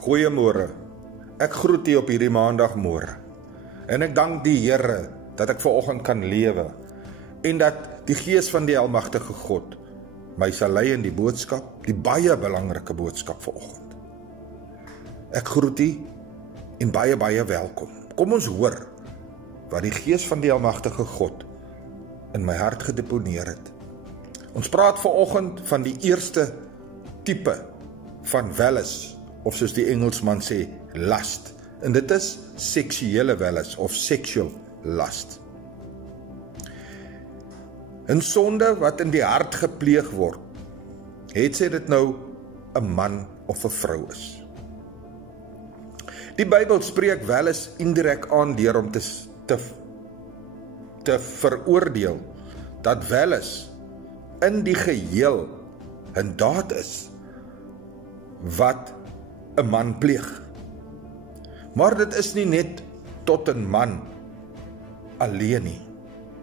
Goeiemôre. Ek groet u op hierdie maandagmôre. En ek dank die Here dat ek vanoggend kan lewe en dat die Gees van die Almagtige God my sal lei in die boodskap, die baie belangrike boodskap vanoggend. Ek groet u en baie welkom. Kom ons hoor wat die Gees van die Almagtige God in my hart gedeponeer het. Ons praat vanoggend van die eerste tipe van welis, of soos die Engelsman sê, lust. En dit is seksuele welis of sexual lust. 'n sonde wat in die hart gepleeg word, het sy dit nou 'n man of 'n vrou is. Die Bybel spreek welis indirek aan deur om te veroordeel dat welis in die geheel 'n daad is wat 'n man pleeg. Maar dit is nie net tot 'n man alleen nie.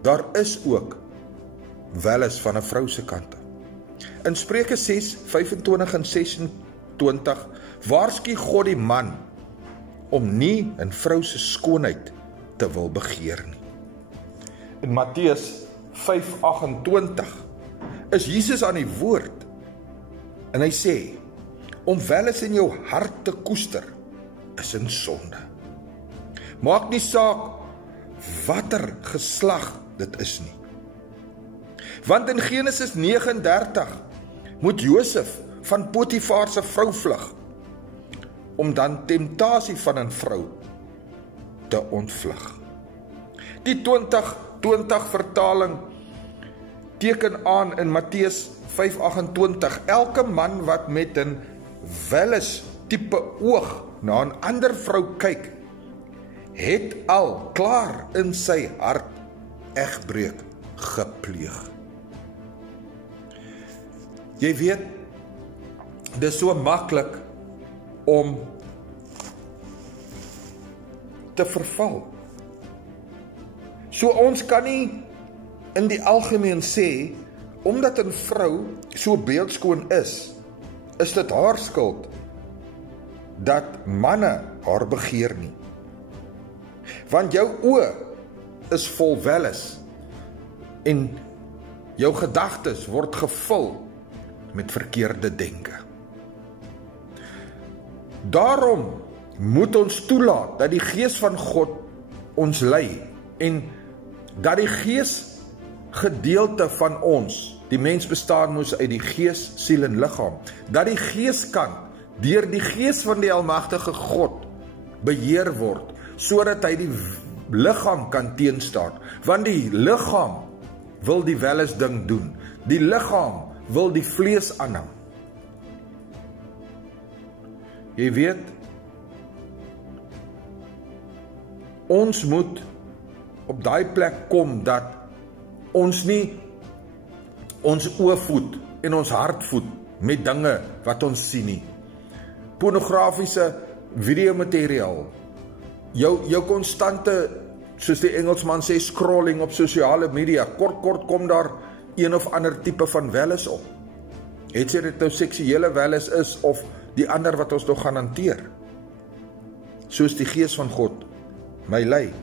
Daar is ook welis van 'n vrou se kant. In Spreuke 6:25 en 26 waarsku God die man om nie 'n vrou se skoonheid te wil begeer nie. In Matteus 5:28 is Jesus aan die woord en hy sê, om welis in jou hart te koester is 'n sonde. Maak nie saak watter geslag dit is nie. Want in Genesis 39 moet Josef van Potifar se vrou vlug om dan temptasie van 'n vrou te ontvlug. Die 2020 vertaling teken aan in Matteus 5:28, elke man wat met 'n welis tipe oog na 'n ander vrou kyk, het al klaar in sy hart egbreuk gepleeg. Jy weet, dit is so maklik om te verval. So ons kan nie in die algemeen sê, omdat 'n vrou so beeldskoon is dit haar skuld dat manne haar begeer nie. Want jou oë is vol welis en jou gedagtes word gevul met verkeerde denke. Daarom moet ons toelaat dat die Gees van God ons lei en dat die Gees gedeelte van ons, die mens bestaan moes uit die Gees, siel en liggaam, dat die Gees kan deur die Gees van die Almagtige God beheer word, sodat hy die liggaam kan teenstaan, want die liggaam wil die welis ding doen, die liggaam wil die vlees aanhang. Jy weet, ons moet op daai plek kom dat ons nie ons oë voed en ons hart voed met dinge wat ons sien nie. Pornografiese videomateriaal, jou konstante, soos die Engelsman sê, scrolling op sosiale media, kort kom daar een of ander tipe van welis op. Het sy dit nou seksuele welis is of die ander wat ons nog gaan hanteer. Soos die Gees van God my lei.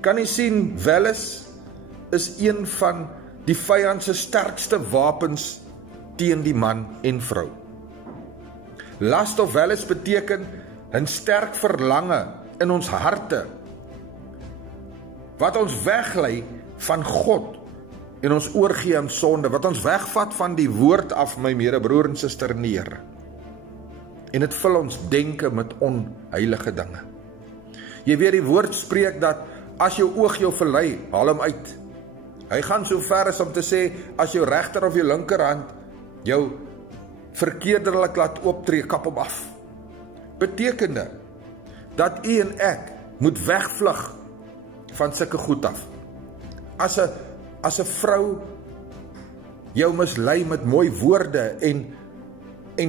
Kan jy sien, welis is een van die vyand se sterkste wapens teen die man en vrou. Lust of welis beteken 'n sterk verlange in ons harte wat ons weglei van God en ons oorgee aan sonde, wat ons wegvat van die woord af, my medebroer en suster in die Here. En dit vul ons denke met onheilige dinge. Jy weet, die woord spreek dat as jou oog jou verlei, haal hom uit. Hy gaan so ver as om te sê, as jou regter of jou linkerhand jou verkeerdelik laat optree, kap hom af. Betekende dat u en ek moet wegvlug van sulke goed af. As 'n vrou jou mislei met mooi woorde en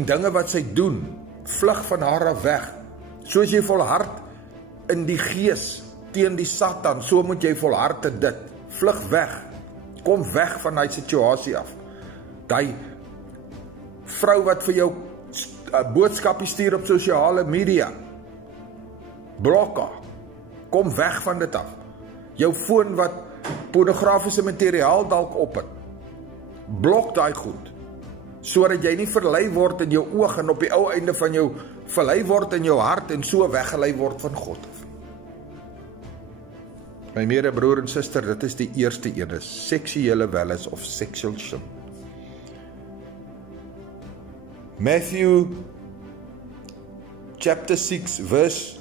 dinge wat sy doen, vlug van haar af weg. Soos jy volhard in die Gees teen die Satan, so moet jy volhard in dit. Vlug weg. Kom weg van daai situasie af. Daai vrou wat vir jou boodskapie stuur op sosiale media. Blok haar. Kom weg van dit af. Jou foon wat pornografiese materiaal dalk op het. Blok daai goed. Sodat jy nie verlei word in jou oog en op die ou einde van jou verlei word in jou hart en so weggelei word van God af. My medebroer en suster, dit is die eerste ene, seksuele welis of sexual sin. Matthew chapter 6 verse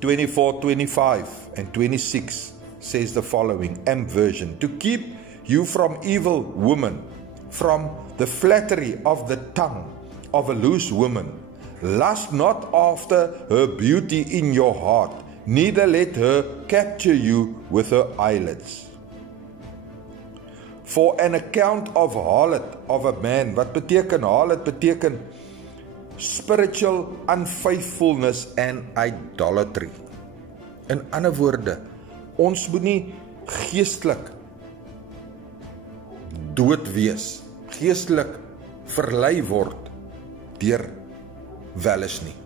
24, 25 and 26 says the following, M version, to keep you from evil woman, from the flattery of the tongue of a loose woman, lust not after her beauty in your heart, neither let her capture you with her eyelids. For an account of harlot of a man, wat beteken harlot? Beteken spiritual unfaithfulness and idolatry. In ander woorde, ons moet nie geestelik dood wees, geestelik verlei word deur welis nie.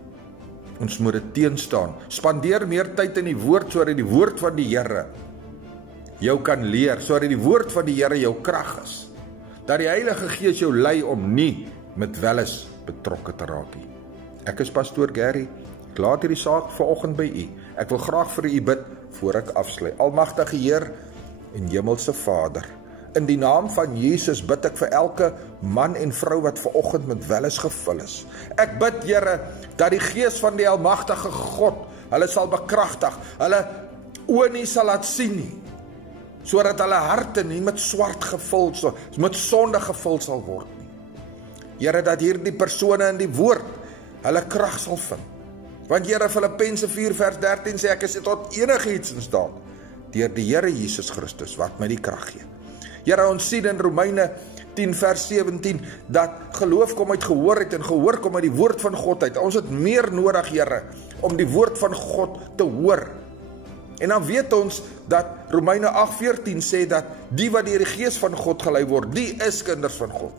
Ons moet dit teenstaan. Spandeer meer tyd in die woord, sodat die woord van die Here jou kan leer, sodat die woord van die Here jou krag is. Dat die Heilige Gees jou lei om nie met welis betrokke te raak nie. Ek is pastoor Gary. Ek laat hierdie saak vanoggend by u. Ek wil graag vir u bid voor ek afsluit. Almagtige Heer en Hemelse Vader, in die naam van Jesus bid ek vir elke man en vrou wat vanoggend met welis gevul is. Ek bid, Here, dat die Gees van die Almagtige God hulle sal bekragtig, hulle oë nie sal laat sien nie, sodat hulle harte nie met swart gevul, met sonde gevul sal word nie. Here, dat hierdie persone in die woord hulle krag sal vind. Want Here, Filippense 4 vers 13 sê, ek is tot enigiets in staat deur die Here Jesus Christus wat my die krag gee. Here, ons sien in Romeine 10 vers 17 dat geloof kom uit gehoor uit en gehoor kom uit die woord van God uit. Ons het meer nodig, Here, om die woord van God te hoor. En dan weet ons dat Romeine 8:14 sê dat die wat deur die Gees van God gelei word, die is kinders van God.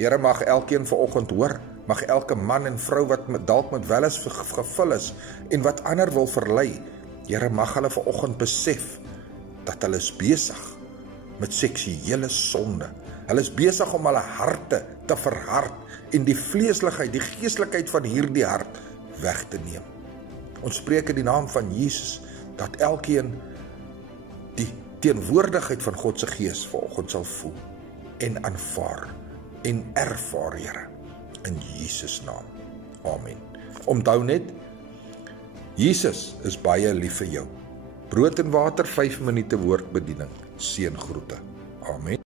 Here, mag elkeen vanoggend hoor, mag elke man en vrou wat dalk met welis gevul is en wat ander wil verlei, Here, mag hulle vanoggend besef dat hulle is besig met seksuele sonde. Hulle is besig om hulle harte te verhard en die vleeslikheid, die geestelikheid van hierdie hart weg te neem. Ons spreek in die naam van Jesus dat elkeen die teenwoordigheid van God se Gees vanoggend sal voel en aanvaar en ervaar, Here, in Jesus naam. Amen. Onthou net, Jesus is baie lief vir jou. Brood en water, 5 minute woordbediening. Seëngroete. Amen.